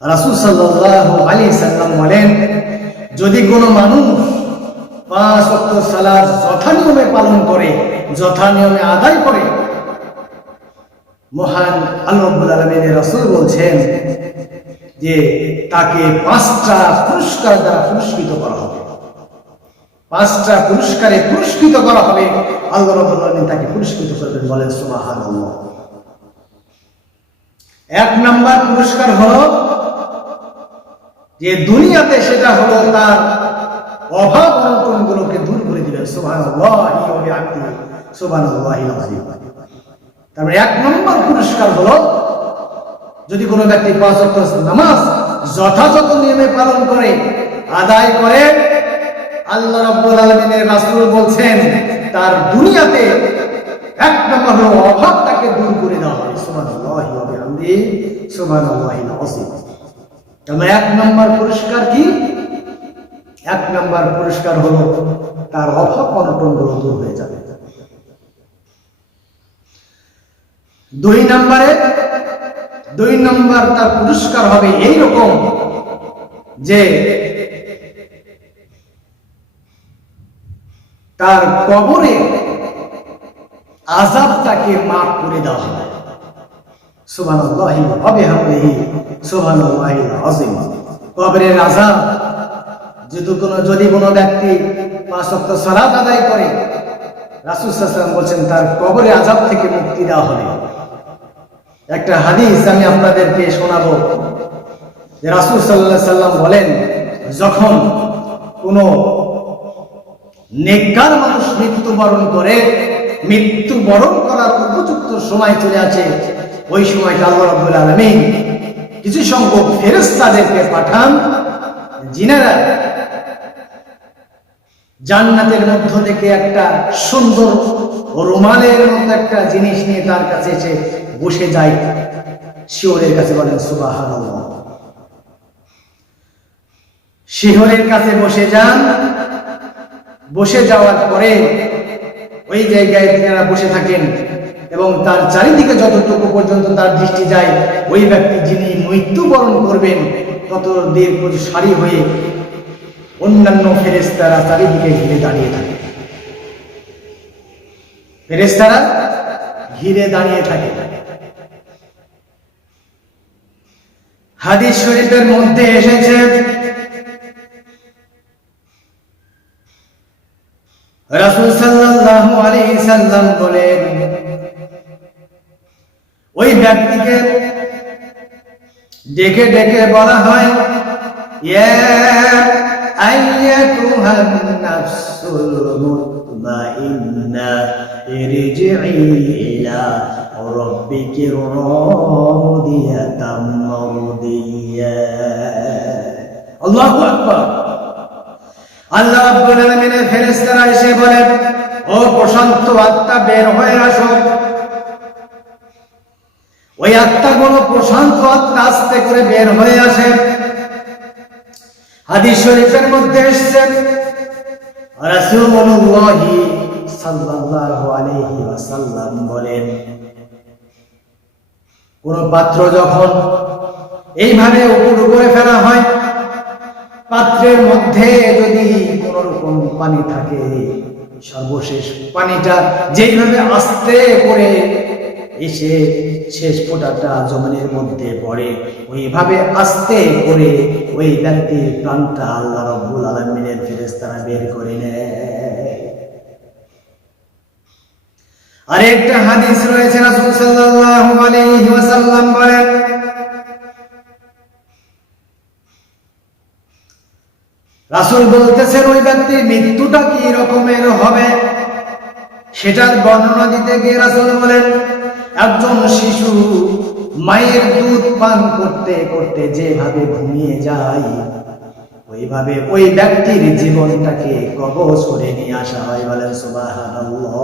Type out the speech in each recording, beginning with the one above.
রাসূল সাল্লাল্লাহু আলাইহি সাল্লাম বলেন, যদি কোনো মানুষ 5 ওয়াক্ত সালাত যথানিয়মে পালন করে, যথানিয়মে আদায় করে, মহান আল্লাহ রাব্বুল আলামিনের রাসূল বলছেন যে তাকে 5টা পুরস্কার দ্বারা পুরস্কৃত করা হবে। 5টা পুরস্কারে পুরস্কৃত করা হবে। আল্লাহ রাব্বুল আলামিন তাকে পুরস্কৃত করবেন, বলেন সুবহানাল্লাহ। 1 নাম্বার পুরস্কার হলো যে দুনিয়াতে সেটা হলো তার অভাব অনটনগুলোকে দূর করে দিবেন। সুবহানাল্লাহি ওয়া বিহামদিহি সুবহানাল্লাহিল আযীম। তারপরে 1 নম্বর পুরস্কার হলো যদি কোনো ব্যক্তি 5 ওয়াক্ত নামাজ যথাযথ নিয়মে পালন করে, আদায় করে, আল্লাহ রাব্বুল আলামিনের রাসূল বলছেন তার দুনিয়াতে 1 নম্বর হলো অভাবটাকে দূর করে দেওয়া হয়। সুবহানাল্লাহি ওয়া বিহামদিহি সুবহানাল্লাহিল আযীম। তাহলে 1 নম্বর পুরস্কার কি? 1 নম্বর পুরস্কার হলো তার অভাব অনটনগুলো দূর হয়ে যাবে। 2 নম্বর তার পুরস্কার হবে এইরকম যে তার কবরে আযাবটাকে মাফ করে দেওয়া হবে। সুবহানাল্লাহি ওয়া বিহামদিহি সুবহানাল্লাহিল আযীম। কবরের আযাব যদি কোনো ব্যক্তি 5 ওয়াক্ত সালাত আদায় করে, রাসূল সাল্লাল্লাহু আলাইহি ওয়াসাল্লাম বলেন তার কবরের আযাব থেকে মুক্তি দেওয়া হবে। একটা হাদিস আমি আপনাদেরকে শোনাবো যে রাসূল সাল্লাল্লাহু আলাইহি ওয়াসাল্লাম বলেন, যখন কোনো নেককার মানুষ মৃত্যুবরণ করে, মৃত্যুবরণ করার উপযুক্ত সময় চলে আসে, ওই সময়টা আল্লাহ রাব্বুল আলামিন কিছু সংখ্যক ফেরেশতাদেরকে পাঠান, যিনারা জান্নাতের মধ্য থেকে একটা সুন্দর রুমালের মতো একটা জিনিস নিয়ে তার কাছে এসে বসে যায় শিহরের কাছে, বলেন সুবহানাল্লাহ। শিহরের কাছে বসে যান, বসে যাওয়ার পরে ওই জায়গায় তারা বসে থাকেন এবং তার চারিদিকে যতটুকু পর্যন্ত তার দৃষ্টি যায়, ওই ব্যক্তি যিনি মৃত্যুবরণ করবেন তত দীর্ঘ সারি হয়ে অন্যান্য ফেরেশতারা চারিদিকে ঘিরে দাঁড়িয়ে থাকে। ফেরেশতারা ঘিরে দাঁড়িয়ে থাকে। হাদিস শরীফের মধ্যে এসেছে রাসূল সাল্লাল্লাহু আলাইহি সাল্লাম বলেন, ওই ব্যক্তিকে ডেকে ডেকে বলা হয়, ইয়া আইয়াতুহান নাফসুল মুতমাইন্না ইরজিই ইলা রাব্বিকি রাদিয়াতাম মারদিয়া। আল্লাহু আকবার। আল্লাহ রাব্বুল আলামিনের ফেরেশতারা এসে বলে, ও প্রশান্ত আত্মা, বের হয়ে আসো। ওই আত্মাগুলো প্রশান্ত আত্মা আস্তে করে বের হয়ে আসে। হাদিস শরীফের মধ্যে এসেছে রাসূলুল্লাহ সাল্লাল্লাহু আলাইহি ওয়াসাল্লাম বলেন, কোন পাত্র যখন এইভাবে উপরে ফেলা হয়, পাত্রের মধ্যে যদি কোন রকম পানি থাকে, সর্বশেষ পানিটা যেইভাবে আস্তে করে এসে শেষ ফোঁটাটা জমিনের মধ্যে পড়ে, ওইভাবে আস্তে করে ওই ব্যক্তির প্রাণটা আল্লাহ রাব্বুল আলামিনের ফেরেশতারা বের করে নেয়। আরেকটা হাদিস রয়েছে, রাসূল সাল্লাল্লাহু আলাইহি ওয়াসাল্লাম বলেন, রাসূল বলতেছেন ওই ব্যক্তির মৃত্যুটা কি রকমের হবে সেটার বর্ণনা দিতে গিয়ে রাসূল বলেন, একজন শিশু মায়ের দুধ পান করতে করতে যেভাবে ঘুমিয়ে যায়, ওইভাবে ওই ব্যক্তির জীবনটাকে কবজ করে নিয়ে আসা হয়, বলেন সুবহানাল্লাহ।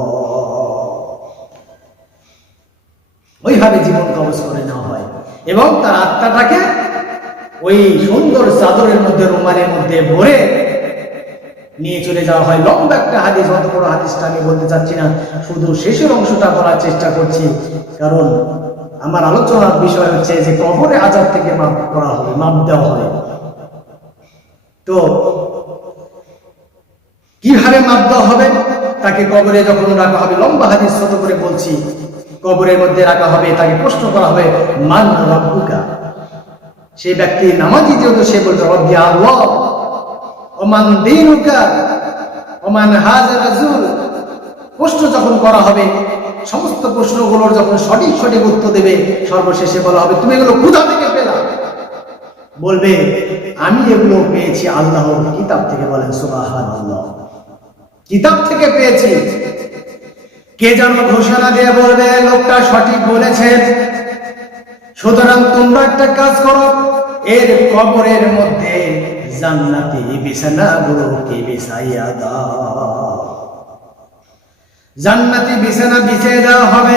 ওইভাবে জীবন কবজ করে নেওয়া হয় এবং তার আত্মাটাকে ওই সুন্দর চাদরের মধ্যে, রুমালের মধ্যে ভরে নিয়ে চলে যাওয়া হয়। লম্বা একটা হাদিস, অত বড় হাদিসটা আমি বলতে চাচ্ছি না, শুধু শেষের অংশটা বলার চেষ্টা করছি, কারণ আমার আলোচনার বিষয় হচ্ছে যে কবরে আযাব থেকে মাফ মাপ দেওয়া হবে। তো কিভাবে মাপ দেওয়া হবে? তাকে কবরে যখন রাখা হবে, লম্বা হাদিস ছোট করে বলছি, কবরের মধ্যে রাখা হবে, তাকে প্রশ্ন করা হবে মান রাব্বুকা। সেই ব্যক্তি নামাজি যেহেতু, সে বলবে রব্বি আল্লাহ। ওমান দীনুকা ওমান হাযা রাসূল। প্রশ্ন যখন করা হবে, সমস্ত প্রশ্নগুলোর যখন সঠিক সঠিক উত্তর দেবে, সর্বশেষে বলা হবে তুমি এগুলো কোথা থেকে পেলা? বলবে আমি এগুলো পেয়েছি আল্লাহর কিতাব থেকে। বলেন সুবহানাল্লাহ, কিতাব থেকে পেয়েছি। কে যেন ঘোষণা দিয়ে বলবে লোকটা সঠিক বলেছে, সুতরাং তোমরা একটা কাজ করো, এর কবরের মধ্যে জান্নাতি বিছানাগুলোকে বিছাইয়া দাও। জান্নাতি বিছানা বিছিয়ে দেওয়া হবে।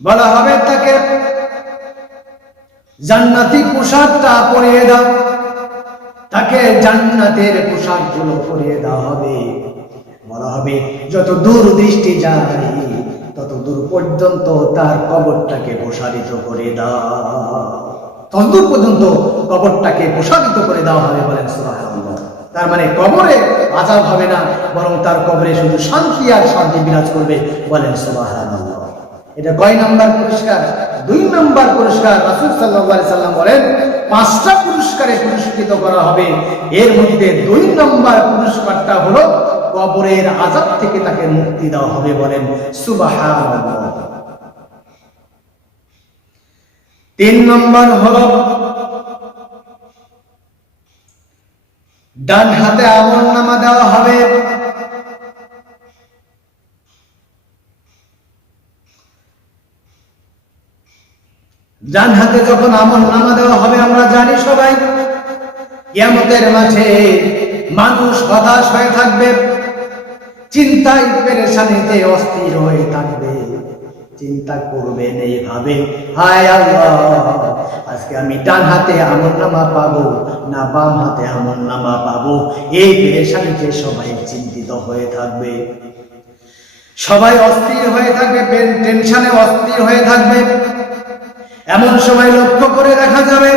বলা হবে তাকে জান্নাতি পোশাকটা পরিয়ে দাও। তাকে জান্নাতের পোশাকগুলো পরিয়ে দেওয়া হবে। বলা হবে যত দূর দৃষ্টি যায় তত দূর পর্যন্ত তার কবরটাকে প্রসারিত করে দাও। ততদূর পর্যন্ত কবরটাকে প্রসারিত করে দেওয়া হবে। বলেন সুবহানাল্লাহ। তার মানে কবরে আযাব হবে না, বরং তার কবরে শুধু শান্তি আর শান্তি বিরাজ করবে। বলেন সুবহানাল্লাহ। এটা কয় নাম্বার পুরস্কার? 2 নাম্বার পুরস্কার। রাসূল সাল্লাল্লাহু আলাইহি সাল্লাম বলেন 5টা পুরস্কারে পুরস্কৃত করা হবে। এর মধ্যে 2 নাম্বার পুরস্কারটা হলো কবরের আযাব থেকে তাকে মুক্তি দেওয়া হবে। বলেন সুবহানাল্লাহ। 3 নাম্বার হলো ডান হাতে আমলনামা দেওয়া হবে। ডান হাতে যখন আমলনামা দেওয়া হবে, আমরা জানি সবাই কিয়ামতের মাঠে মানুষ হতাশ হয়ে থাকবে, চিন্তায় পেরেশানিতে অস্থির হয়ে থাকবে। চিন্তা করবেন এইভাবে, হায় আল্লাহ, আজকে আমি ডান হাতে আমলনামা পাবো না বাম হাতে আমলনামা পাবো? এই পেরেশানিতে সবাই চিন্তিত হয়ে থাকবে, সবাই অস্থির হয়ে থাকবে, টেনশনে অস্থির হয়ে থাকবে। এমন সময় লক্ষ্য করে দেখা যাবে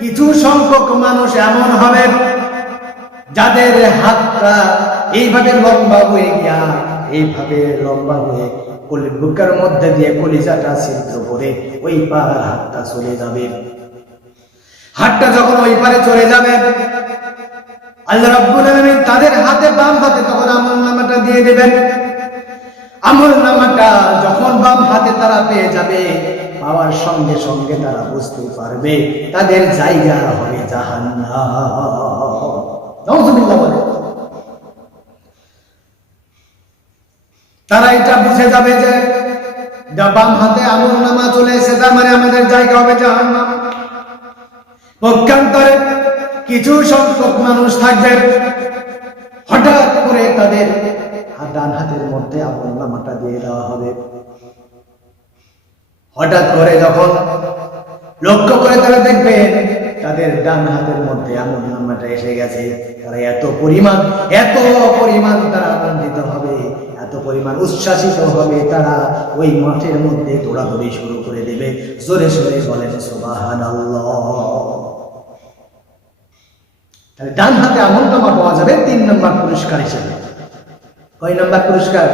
কিছু সংখ্যক মানুষ এমন হবে যাদের হাতটা এইভাবে লম্বা হয়ে গিয়া, এইভাবে লম্বা হয়ে বুকের মধ্যে দিয়ে কলিজাটা ছিদ্র করে ওই পার হাতটা চলে যাবে। হাতটা যখন ওই পারে চলে যাবে, আল্লাহ রাব্বুল আলামিন তাদের হাতে, বাম হাতে তখন আমলনামাটা দিয়ে দেবেন। আমলনামাটা যখন বাম হাতে তারা পেয়ে যাবে, পাওয়ার সঙ্গে সঙ্গে তারা বুঝতে পারবে তাদের জায়গা হবে জাহান্নাম। নাউযুবিল্লাহ বলে। তারা এটা বুঝে যাবে যে বাম হাতে আমলনামা চলে এসে, তার মানে আমাদের জায়গা হবে জাহান্নাম। পক্ষান্তরে কিছু সংখ্যক মানুষ থাকবে, হঠাৎ করে তাদের ডান হাতের মধ্যে আমলনামাটা দিয়ে দেওয়া হবে। হঠাৎ করে যখন লক্ষ্য করে তারা দেখবেন তাদের ডান হাতের মধ্যে আমলনামাটা এসে গেছে, তারা এত পরিমাণ তারা আনন্দিত হবে, এত পরিমাণ উচ্ছ্বাসিত হবে, তারা ওই মাঠের মধ্যে দৌড়াদৌড়ি শুরু করে দেবে। জোরে সোরে বলেন সুবহানাল্লাহ। তাহলে ডান হাতে আমলনামা পাওয়া যাবে 3 নাম্বার পুরস্কার হিসেবে। কয় নাম্বার পুরস্কার?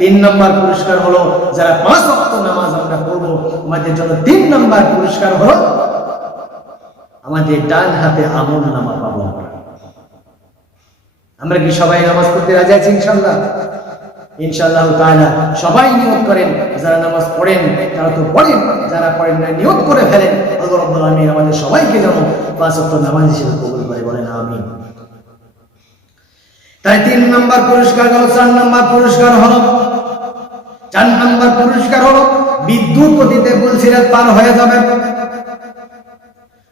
3 নাম্বার পুরস্কার হলো যারা 5 ওয়াক্ত নামাজ আমরা পড়ব, আমাদের জন্য 3 নাম্বার পুরস্কার হলো আমাদের ডান হাতে আমলনামা পাবো। আমরা কি সবাই নামাজ পড়তে রাজি আছি? ইনশাআল্লাহ, ইনশাআল্লাহ তাআলা সবাই নিয়ত করেন। যারা নামাজ পড়েন তারা তো পড়েন, যারা পড়েন না নিয়ত করে ফেলেন। আল্লাহ রাব্বুল আলামিন আমাদের সবাইকে যেন 5 ওয়াক্ত নামাজ হিসেবে কবুল করে। বলেন আমিন। তাই 3 নাম্বার পুরস্কার গেল। 4 নাম্বার পুরস্কার হলো বিদ্যুৎ গতিতে পুলসিরাত পার হয়ে যাবে।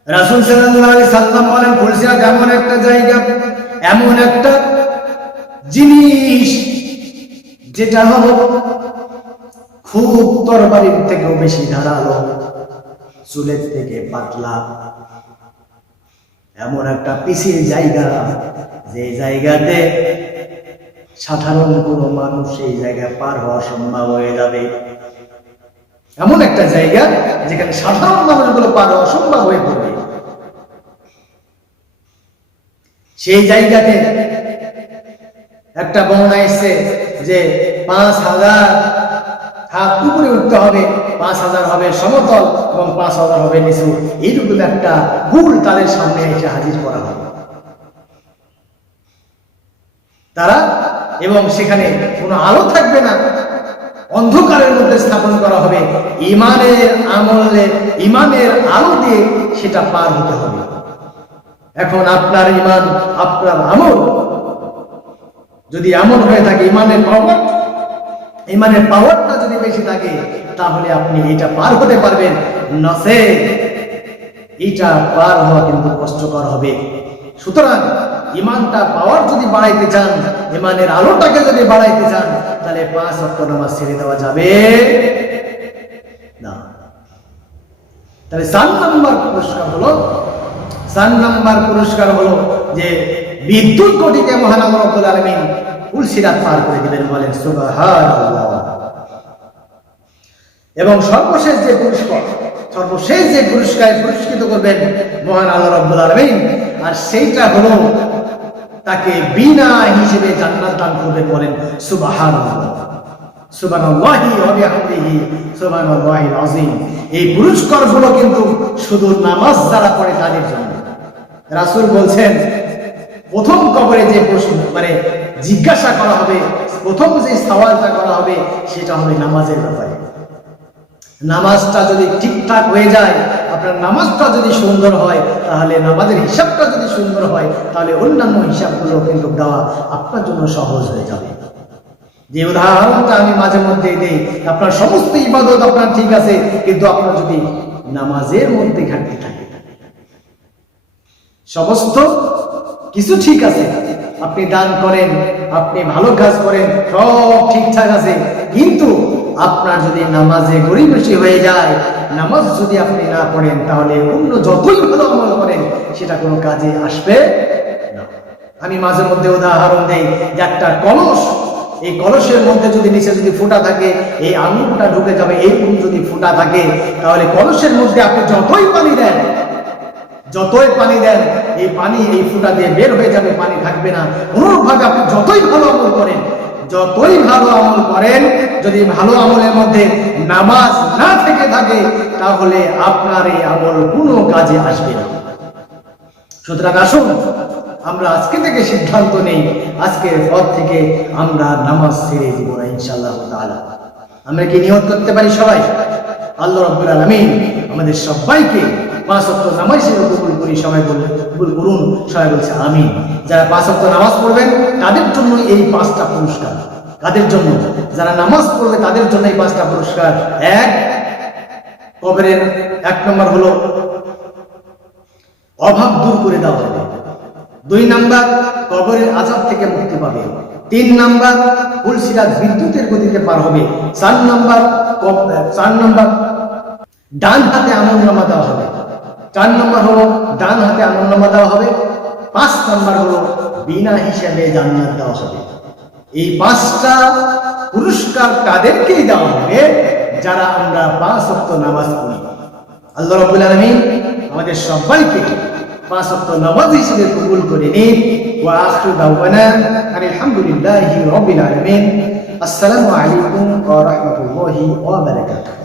রাসূল সাল্লাল্লাহু আলাইহি সাল্লাম বলেন পুলসিরাত এমন একটা জায়গা, এমন একটা জিনিস যেটা হলো খুব তরবারির থেকেও বেশি ধারালো, চুলের থেকে পাতলা, এমন একটা পিছির জায়গা যে জায়গাতে সাধারণ কোনো মানুষ এই জায়গায় পার হওয়া সম্ভব হয়ে যাবে। এমন একটা জায়গা যেখানে সাধারণ মানুষগুলো পার অসম্ভব হয়ে পড়বে। সেই জায়গাতে একটা বর্ণনা এসছে যে 5,000 হাত উপরে উঠতে হবে, 5,000 হবে সমতল এবং 5,000 হবে নিচু। এইরকম একটা গুল তাদের সামনে এসে হাজির করা হবে তারা, এবং সেখানে কোনো আলো থাকবে না, অন্ধকারের মধ্যে স্থাপন করা হবে। ইমানের আলো দিয়ে সেটা পার হতে হবে। এখন আপনার ইমান, আপনার আমল যদি এমন হয়ে থাকে, ইমানের পাওয়ারটা যদি বেশি থাকে, তাহলে আপনি এটা পার হতে পারবেন। নসে এটা পার হওয়া কিন্তু কষ্টকর হবে। সুতরাং ইমানটা পাওয়ার যদি বাড়াইতে চান, ইমানের আলোটাকে যদি বাড়াইতে চান, তাহলে 5 ওয়াক্ত নামাজ ছেড়ে দেওয়া যাবে না। তাহলে 4 নাম্বার পুরস্কার হলো যে বিদ্যুৎ গতিতে মহান আল্লাহ রাব্বুল আলামিন পুলসিরাত পার করে দিবেন, বলেন সুবহানাল্লাহ। এবং সর্বশেষ যে পুরস্কার পুরস্কৃত করবেন মহান আল্লাহ রাব্বুল আলামিন, আর সেইটা হলো তাকে বিনা হিসেবে জান্নাত দান করবেন, বলেন সুবহানাল্লাহ। সুবহানাল্লাহি ওয়া বিহামদিহি সুবহানাল্লাহিল আযীম। এই পুরস্কারগুলো কিন্তু শুধু নামাজ যারা পড়ে তাদের জন্য। রাসূল বলছেন, প্রথম কবরে যে প্রশ্ন জিজ্ঞাসা করা হবে, প্রথম যে সওয়ালটা করা হবে, সেটা হবে নামাজের ব্যাপারে। নামাজটা যদি ঠিকঠাক হয়ে যায়, আপনার নামাজটা যদি সুন্দর হয়, তাহলে নামাজের হিসাবটা যদি সুন্দর হয়, তাহলে অন্যান্য হিসাবগুলো কিন্তু দেওয়া আপনার জন্য সহজ হয়ে যাবে। যে উদাহরণটা আমি মাঝে মধ্যে দেই, আপনার সমস্ত ইবাদত আপনার ঠিক আছে, কিন্তু আপনার যদি নামাজের মধ্যে ঘাটতি থাকে, সমস্ত কিছু ঠিক আছে, আপনি দান করেন, আপনি ভালো কাজ করেন, সব ঠিকঠাক আছে, কিন্তু আপনার যদি নামাজে গরিবেশি হয়ে যায়, নামাজ যদি আপনি না পড়েন, তাহলে অন্য যতই ভালো আমল করেন সেটা কোনো কাজে আসবে না। আমি মাঝে মধ্যে উদাহরণ দেই যে একটা কলস, এই কলসের মধ্যে যদি নিচে যদি ফুটা থাকে, এই আঙুরটা ঢুকে যাবে। এইরকম যদি ফুটা থাকে, তাহলে কলসের মধ্যে আপনি যতই পানি দেন, এই ফুটা দিয়ে বের হয়ে যাবে, পানি থাকবে না। অনুরূপভাবে আপনি যতই ভালো আমল করেন, যদি ভালো আমলের মধ্যে নামাজ না থেকে থাকে, তাহলে আপনার এই আমল কোনো কাজে আসবে না। সুতরাং আসুন আমরা আজকে থেকে সিদ্ধান্ত নেই, আজকের পর থেকে আমরা নামাজ ছেড়ে দিব না ইনশাআল্লাহ তাআলা। আমরা কি নিয়ত করতে পারি সবাই? আল্লাহ রাব্বুল আলামিন আমাদের সবাইকে 5 ওয়াক্ত নামাজের কবুল করি। সবাই কবুল করুন। সবাই বলছে আমিন। যারা 5 ওয়াক্ত নামাজ পড়বেন তাদের জন্য এই 5টা পুরস্কার। কাদের জন্য? যারা নামাজ পড়বে তাদের জন্য এই 5টা পুরস্কার। কবরের 1 নম্বর হলো অভাব দূর করে দেওয়া হবে। 2 নাম্বার কবরের আযাব থেকে মুক্তি পাবে। 3 নাম্বার পুলসিরাত বিদ্যুতের গতিতে পার হবে। 4 নাম্বার ডান হাতে আমলনামা দেওয়া হবে। 4 নম্বর হলো ডান হাতে আমলনামা দেওয়া হবে। 5 নম্বর হলো বিনা হিসাবে জান্নাত দেওয়া হবে। এই 5টা পুরস্কার তাদেরকেই দেওয়া হবে যারা আমরা 5 ওয়াক্ত নামাজ পড়ি। আল্লাহ রাব্বুল আলামিন আমাদের সবাইকে 5 ওয়াক্ত নামাজ হিসেবে কবুল করে নিন। ওয়া আখিরু দাওয়ানা আলহামদুলিল্লাহি রাব্বিল আলামিন। আসসালামু আলাইকুম ওয়া রাহমাতুল্লাহি ওয়া বারাকাতুহু।